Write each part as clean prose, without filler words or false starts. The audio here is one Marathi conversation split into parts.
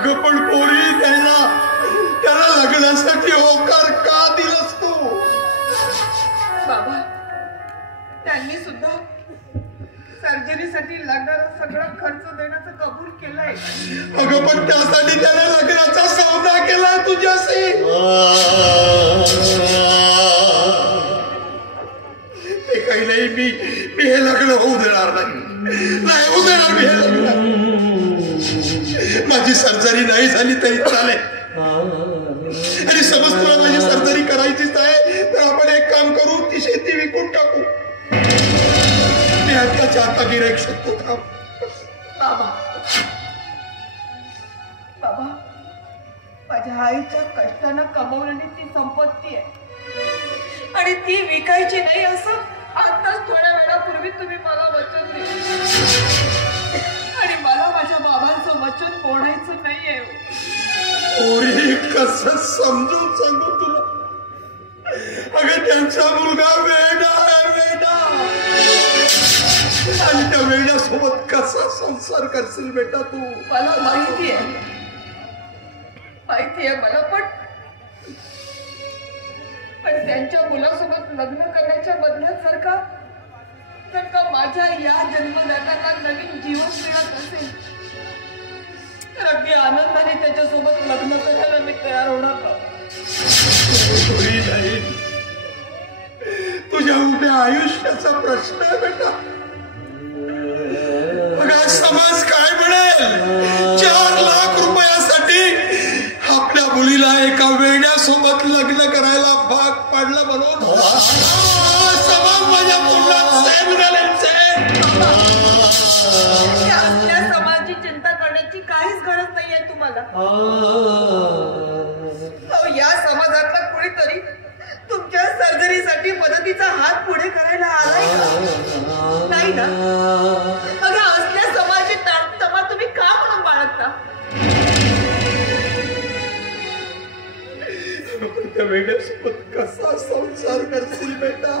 अगं पण पोरी त्याला लग्नासाठी होकार का दिलास तू? बाबा त्यांनी सुद्धा सर्जरीसाठी लागणारा सगळा खर्च देण्याचं कबूल केलंय. अगं पण त्यासाठी त्याने लग्नाचा सौदा केलाय तुझ्याशी. ते काही नाही, मी हे लग्न होऊ देणार नाही होऊ देणार मी हे लग्न. माझी सर्जरी नाही झाली तरी चालेल, आणि समज तुला माझी सर्जरी करायचीच आहे तर आपण एक काम करू, ती शेती विकून टाकू. मी आताच्या आता गिऱ्हाईक शकतो. बाबा बाबा माझ्या आईच्या कष्टानं कमवलेली ती संपत्ती आहे आणि ती विकायची नाही असं आताच थोड्या वेळापूर्वी तुम्ही मला वचन दिले, आणि मला माझ्या बाबांचं वचन मोडायचं नाहीये. पोरी कसं समजून सांगू तुला? अगं त्यांचा मुलगा वेडा आणि त्या वेड्यासोबत कसा संसार करशील बेटा तू? मला माहिती आहे मला, पण त्यांच्या मुलासोबत लग्न करण्याच्या बदल्यात जर का माझ्या या जन्मदात्याला नवीन जीवन मिळत असेल तर अगदी आनंदाने त्याच्यासोबत लग्न करायला मी तयार होणार ना. तुझ्या उभ्या आयुष्याचा प्रश्न आहे बेटा. समाज काय म्हणेल? 4 लाख रुपयासाठी आपल्या मुलीला एका वेड्यासोबत लग्न करायला भाग पाडला म्हणून समाज माझ्या मुलाला सेम घालेल. आपल्या समाजाची चिंता करण्याची काहीच गरज नाहीये तुम्हाला. या समाजातला कोणीतरी तुमच्या सर्जरीसाठी मदतीचा हात पुढे करायला आलाय का? नाही ना. अगं असल्या समाजाची तमा तुम्ही का म्हणून बाळगता? त्या वेड्यासोबत कसा संसार करशील बेटा?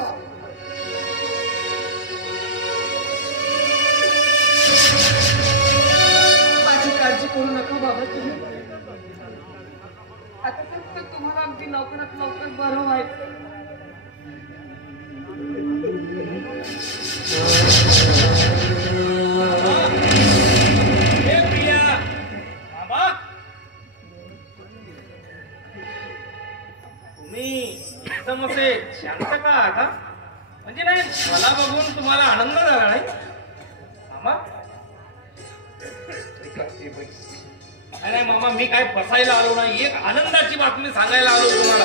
माझी काळजी करू नका बाबा तुम्ही. आता फक्त तुम्हाला अगदी लवकरात लवकर बरं व्हायचं. तुम्ही एकदम असे शांत का आता? म्हणजे नाही, मला बघून तुम्हाला आनंद झाला नाही मामा? नाही मामा, मी काय फसायला आलो नाही, एक आनंदाची बातमी सांगायला आलो तुम्हाला.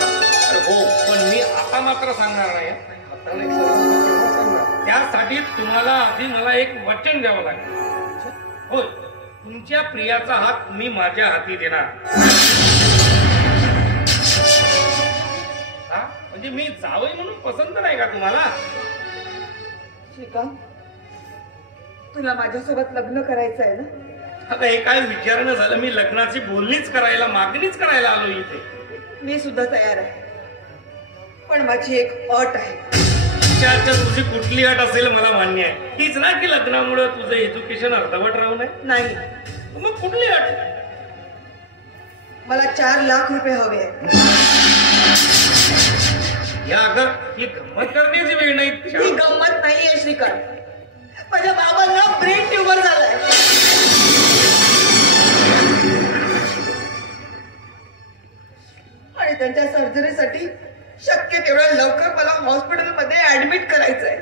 अरे हो, पण मी आता मात्र सांगणार नाही. त्यासाठी तुम्हाला आधी मला एक वचन द्यावं लागेल. हो, तुमच्या प्रियाचा हात मी माझ्या हाती देणार. हा म्हणजे मी जावई म्हणून पसंत नाही का तुम्हाला? श्रीकांत, तुला माझ्यासोबत लग्न करायचं आहे ना? आता हे काय विचारणं झालं, मी लग्नाची बोलणीच करायला, मागणीच करायला आलो इथे. मी सुद्धा तयार आहे, पण माझी एक अट आहे. तुझी कुठली अट असेल मला मान्य आहे. तीच ना की लग्नामुळे तुझं एज्युकेशन अर्धवट राहू नये? नाही. मग कुठली अट? मला 4 लाख रुपये हवे आहेत. या अगं, ही गंमत करण्याची वेळ नाही. ही गंमत नाहीये श्रीकांत. माझ्या बाबांना ब्रेन ट्यूमर झालाय आणि त्यांच्या सर्जरीसाठी शक्य तेवढ्या लवकर मला हॉस्पिटलमध्ये ऍडमिट करायचंय.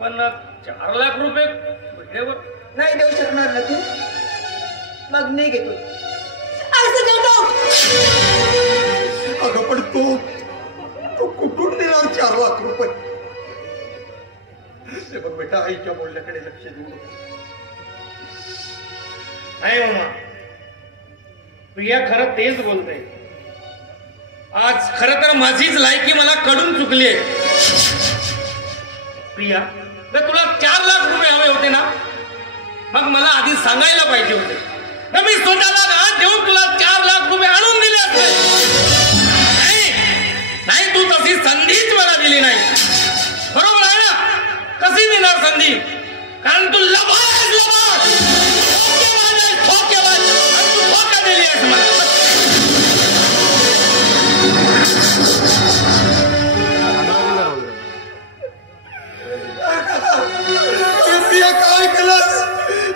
पण 4 लाख रुपये भेटल्यावर नाही देऊ शकणार ना तू? मग नाही घेतो. अगं पण तू कुठून देणार 4 लाख रुपये? बघ बेटा, आईच्या बोलण्याकडे लक्ष देऊ. नाही मामा, प्रिया खरं तेच बोलते. आज खरं तर माझीच लायकी मला कडून चुकली आहे. प्रिया, जर तुला 4 लाख रुपये हवे होते ना, मग मला आधी सांगायला पाहिजे होते. मी स्वतःला हात ठेवून तुला 4 लाख रुपये आणून दिले असते. नाही, तू तशी संधीच मला दिली नाही. बरोबर आहे ना? कशी देणार संधी? कारण तू लबाड.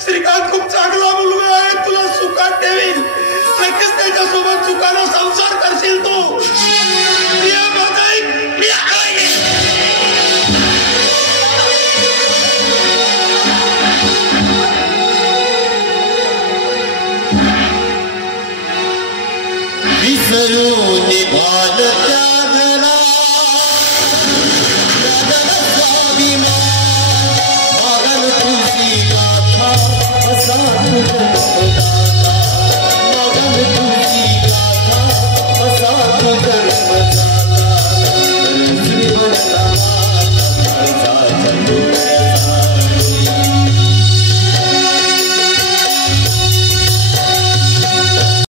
श्रीकांत खूप चांगला मुलगा आहे, तुला सुखात ठेवील. नक्कीच त्याच्यासोबत सुखानं संसार करशील तू. प्रिया माझा ऐक, प्रिया विसरून भान